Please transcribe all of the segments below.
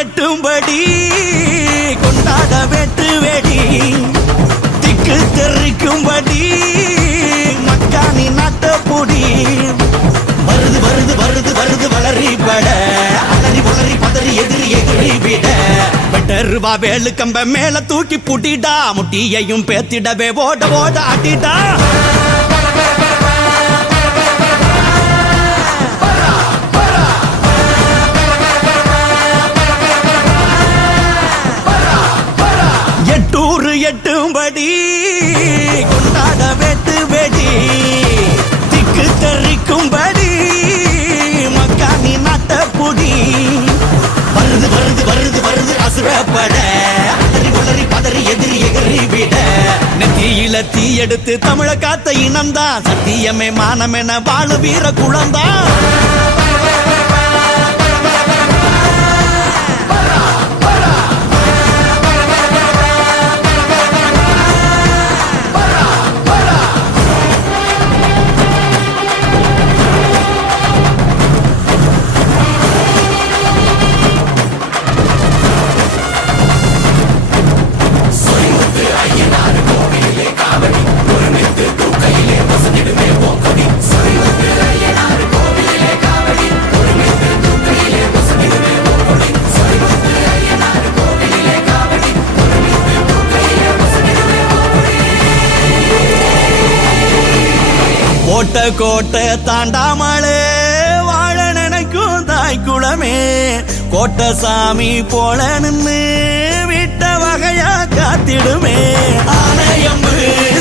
எட்டும்படி கொண்டாட வெட்டு வெடி திக்கு தெரிக்கும்படி மக்கானி நாட்ட பொடி வருது வருது வருது வருது வளரி பட அலறி வளரி பதறி எதிரி எதிரி விட வெட்டருவா வேலு கம்ப மேல தூக்கி புட்டிடா முட்டியையும் பேத்திடவே ஓட ஓட ஆட்டிடா எட்டும்படி கொண்டாட வெட்டு வெடி திக்கு தெரிக்கும்படி மக்கானி நாட்ட பொடி வருது வருது வருது வருது அசுரப்பட அலறி வளரி பதறி எதிரி எதிரி விட நெத்தியில தீ எடுத்து தமிழ காத்த இனம்தான் சத்தியமே மானமென வாழு வீர குளம்தான் கோட்டை கோட்டை தாண்டாமலே வாழ நினைக்கும் தாய் குளமே கோட்டை சாமி போல நின்று விட்ட வகையா காத்திடுமே ஆலயம்பு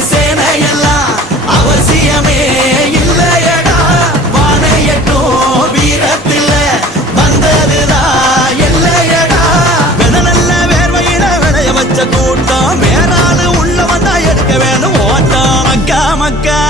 சேனையெல்லாம் அவசியமே இல்லையடா வானையட்டும் வீரத்தில் வந்ததுதான் இல்லையடா வெத நல்ல வேர்வையில விளைய வச்ச கூட்டம் வேறாது உள்ள வந்தா எடுக்க வேணும் ஓட்டம் மக்கா மக்கா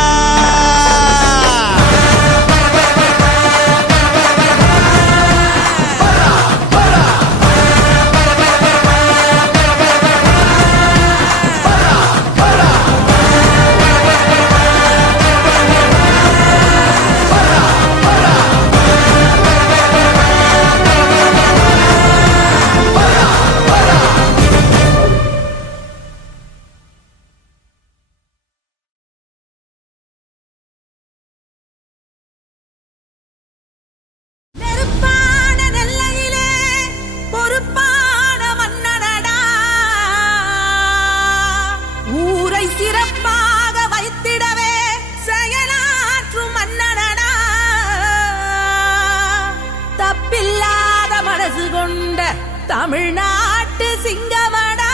தமிழ்நாட்டு சிங்கமடா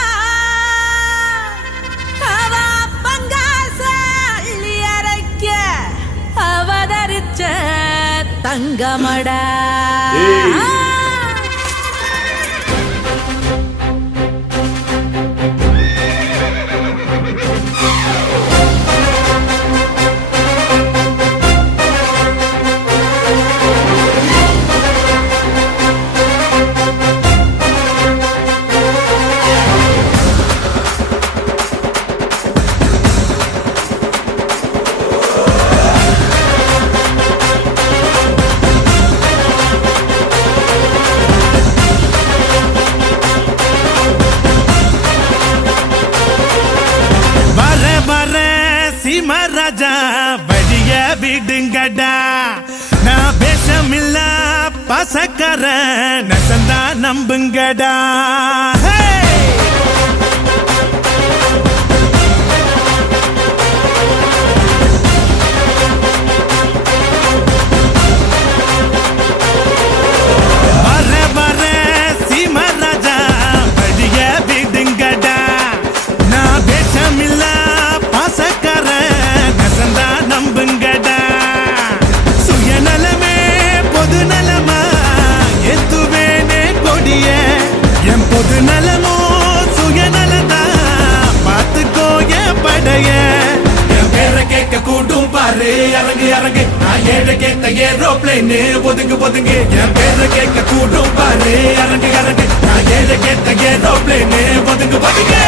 அவ பங்காச அள்ளி அரைக்க அவதரிச்ச தங்கமடா ராஜா வழிய விடுங்கடா நான் பேசமில்ல பசக்கர நசந்தா நம்புங்கடா பொது நலமோ சுயநலதா பார்த்துக்கோ என் படைய என் பேரை கேட்க கூட்டும் பாரு இறங்கு இறங்கு நான் ஏழை கேட்ட ஏரோப்ளைன் ஒதுங்கு ஒதுங்கு என் பேரை கேட்க கூட்டும் பாரு இறங்கு இறங்கு நான் ஏழை கேட்ட ஏரோப்ளைன் ஒதுங்கு ஒதுங்கு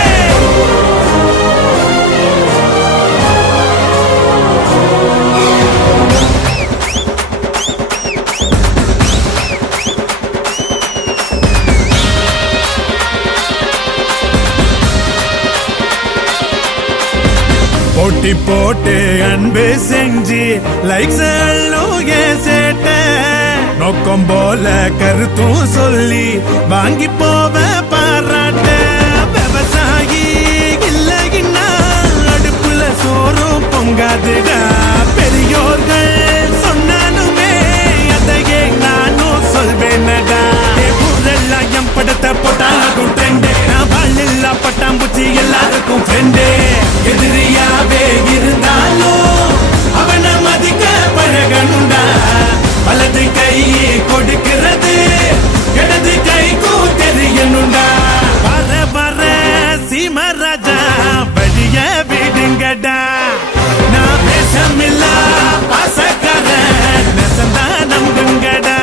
போட்டி போட்டு அன்பு செஞ்சு லைக்ஸ் சேட்ட நோக்கம் போல கருத்தும் சொல்லி வாங்கி போவ பாராட்ட விவசாயி இல்லைன்னா அடுப்புல சோறும் பொங்காதுடா பெரியோர்கள் சொன்னாலுமே அதையே நானும் சொல்வேனடா ஊரெல்லாம் என் படத்தை போட்டாலும் ட்ரெண்டு நான் வாழ் பட்டாம்பூச்சி எல்லாருக்கும் ஃப்ரெண்டு எதிரியாவே இருந்தாலும் அவனை மதிக்க பழகணுண்டா வலது கை கொடுக்கிறது இடது கைக்கும் தெரியணுண்டா வர வர சீமராஜா வழிய விடுங்கடா நான் பேசமில்லா பாசக்கார நெசந்தா நம்புங்கடா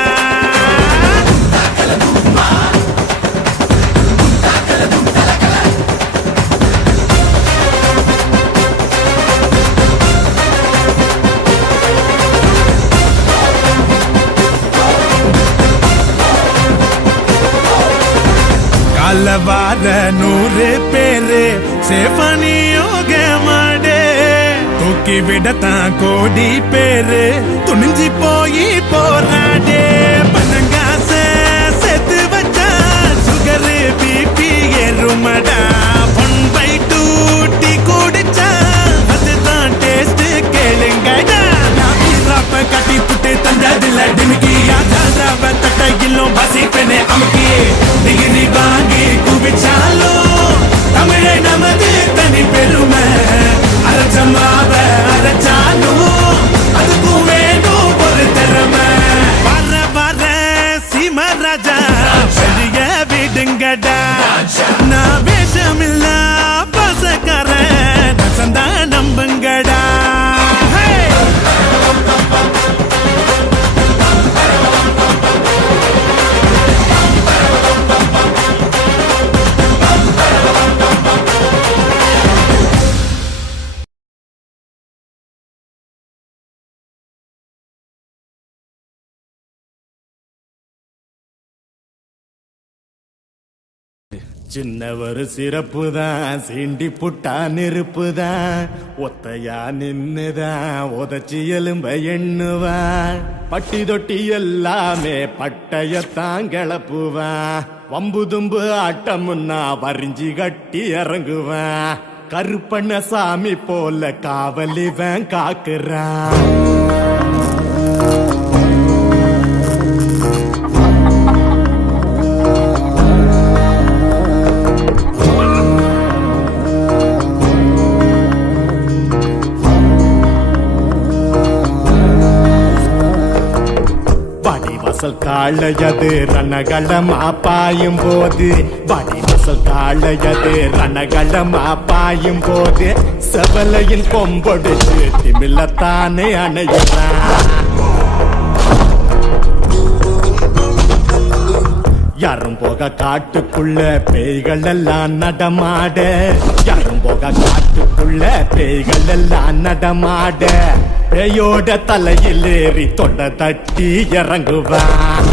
வார 100 பேரு சேஃபனியோக மாடே தூக்கி விடத்தான் கோடி பேரு துணிஞ்சி போய் போராடே பணங்காச சேர்த்து வச்சா சுகரு பிபி ஏறுமடா 1/2 டீ குடிச்சா அதுதான் டேஸ்ட் கேளுங்கடா நான் வீராப்ப கட்டி புட்டு தந்ததில்ல டிமிக்கி யாதாவ தட்டையிலும் பசிப்பனே அமுக்கி டிகிரி வாங்கி குவிச்சாலும் தமிழை நமது தனி பெருமை அரைச்சமாவ அரைச்சாலும் அதுக்கும் வேணும் ஒரு திறமை வர வர சீமராஜா வெளிய விடுங்கடா நான் வேஷமில்ல பசக்கார சந்தா நம்புங்கடா சின்னவர் சிறப்பு தான் சீண்டி புட்டா நெருப்பு தான் ஒத்தையா நின்னுதான் உதச்சி எலும்ப எண்ணுவான் பட்டி தொட்டி எல்லாமே பட்டயத்தான் கிளப்புவான் வம்பு தும்பு ஆட்டமுன்னா வரிஞ்சி கட்டி இறங்குவான் கருப்பண்ண சாமி போல காவலிவன் காக்குறான் காளையது ரணகளமா பாயும் போது வடிவசல் காளையது ரணகளமா பாயும் போது செவலையின் கொம்பொடிச்சு திமிழத்தானே அணையுறான் யாரும் போக காட்டுக்குள்ள பேய்கள் எல்லாம் நடமாட யாரும் போக காட்டுக்குள்ள பேய்கள் எல்லாம் நடமாட பேயோட தலையில் ஏறி தொண்டை தட்டி இறங்குவான்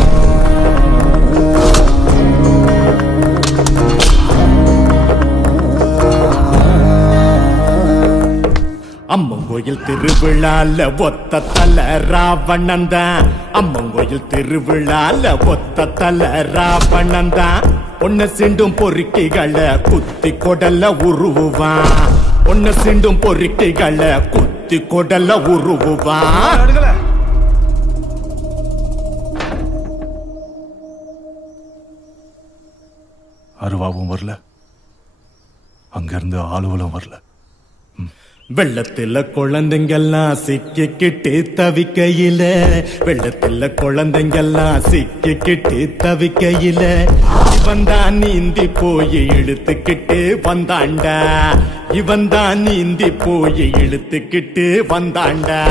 அம்மங்கோயில் திருவிழால ஒத்த தல ராவணன் தான் அம்மங்கோயில் திருவிழால ஒத்த தல ராவணன் தான் ஒன்ன சிண்டும் பொறுக்கிகளை குத்தி கொடல உருவுவான் ஒன்ன சிண்டும் பொறுக்கிகளை குத்தி கொடல உருவுவான் அருவாவும் வரல, அங்கிருந்து ஆளுவலும் வரல. வெள்ளத்துல குழந்தைங்கெல்லாம் சிக்கிக்கிட்டு தவிக்கையில வெள்ளத்துல குழந்தைங்கெல்லாம் சிக்கிக்கிட்டு தவிக்கையில இவன் தான் நீந்தி போய் இழுத்துக்கிட்டு வந்தாண்டா இவன் தான் நீந்தி போய் இழுத்துக்கிட்டு வந்தாண்டா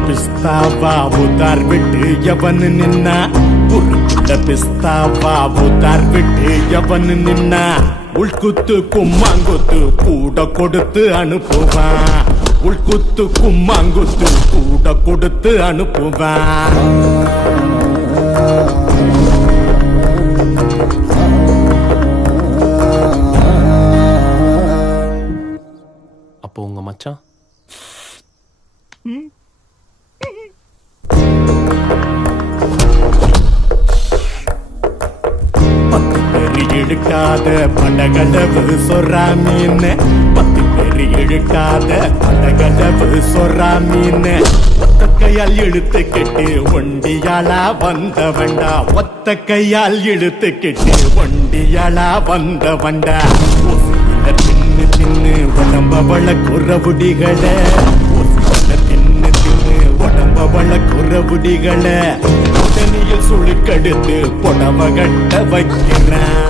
பிஸ்தாவா உதார் விட்டு எவன் நின்னா உருக்குள்ள பிஸ்தாவா உதார் விட்டு எவன் நின்னா உள்குத்து கும்மாங்குத்து கூட கொடுத்து அனுப்புவான் உள்குத்து கும்மாங்குத்து கூட கொடுத்து அனுப்புவான் அப்போ உங்க மச்சான் இழுக்காத படகடவு சொரா மீன் 10 பேர் இழுக்காத படகடவு சொரா மீன் ஒத்த கையால் இழுத்துக்கிட்டு ஒண்டியாளா வந்தவண்டா ஒத்த கையால் இழுத்துக்கிட்டு ஒண்டியாளா வந்தவண்டா தின்னு தின்னு உடம்ப வளக்குறவுடிகள தின்னு தின்னு உடம்ப வளக்குறவுடிகள உடனியில் சுழுக்கெடுத்து புடவ கட்ட வைக்கிறான்